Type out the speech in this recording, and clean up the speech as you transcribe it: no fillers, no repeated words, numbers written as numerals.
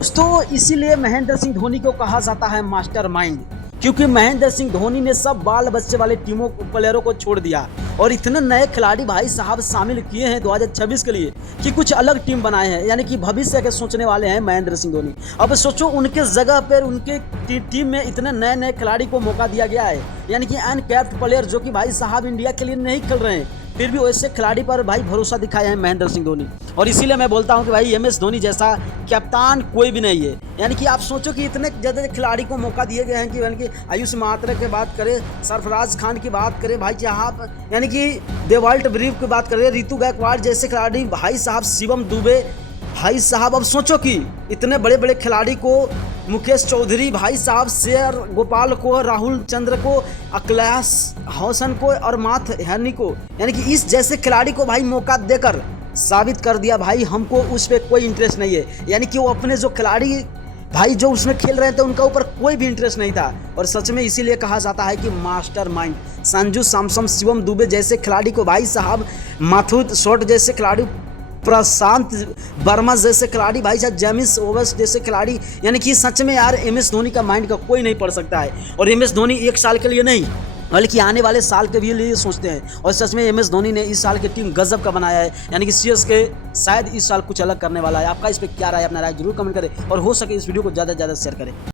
दोस्तों इसीलिए महेंद्र सिंह धोनी को कहा जाता है मास्टरमाइंड, क्योंकि महेंद्र सिंह धोनी ने सब बाल बच्चे वाले टीमों प्लेयरों को छोड़ दिया और इतने नए खिलाड़ी भाई साहब शामिल किए हैं 2026 के लिए कि कुछ अलग टीम बनाए हैं, यानी कि भविष्य के सोचने वाले हैं महेंद्र सिंह धोनी। अब सोचो उनके जगह पर उनके टीम में इतने नए नए खिलाड़ी को मौका दिया गया है, यानी कि अनकैप्ड प्लेयर जो कि भाई साहब इंडिया के लिए नहीं खेल रहे हैं, फिर भी वैसे खिलाड़ी पर भाई भरोसा दिखाया है महेंद्र सिंह धोनी। और इसीलिए मैं बोलता हूं कि भाई एमएस धोनी जैसा कप्तान कोई भी नहीं है। यानी कि आप सोचो कि इतने ज़्यादा खिलाड़ी को मौका दिए गए हैं कि यानी कि आयुष मात्रा की बात करें, सरफराज खान की बात करें, भाई यहाँ यानी कि देवाल्ट ब्रीफ की बात करें, रितु गायकवाड़ जैसे खिलाड़ी, भाई साहब शिवम दुबे, भाई साहब अब सोचो कि इतने बड़े बड़े खिलाड़ी को, मुकेश चौधरी, भाई साहब शेर गोपाल को, राहुल चंद्र को, अखिलेश हौसन को और माथ हैनी को, यानी कि इस जैसे खिलाड़ी को भाई मौका देकर साबित कर दिया भाई हमको उस पर कोई इंटरेस्ट नहीं है। यानी कि वो अपने जो खिलाड़ी भाई जो उसमें खेल रहे थे उनका ऊपर कोई भी इंटरेस्ट नहीं था। और सच में इसीलिए कहा जाता है कि मास्टरमाइंड संजू सैमसन, शिवम दुबे जैसे खिलाड़ी को, भाई साहब माथुर शॉट जैसे खिलाड़ी, प्रशांत वर्मा जैसे खिलाड़ी, भाई साहब जेमिस ओवेस जैसे खिलाड़ी, यानी कि सच में यार एमएस धोनी का माइंड का कोई नहीं पढ़ सकता है। और एमएस धोनी एक साल के लिए नहीं बल्कि आने वाले साल के भी लिए सोचते हैं। और सच में एमएस धोनी ने इस साल की टीम गजब का बनाया है, यानी कि सीएसके शायद इस साल कुछ अलग करने वाला है। आपका इस पर क्या राय, अपना राय जरूर कमेंट करें और हो सके इस वीडियो को ज़्यादा से ज़्यादा शेयर करें।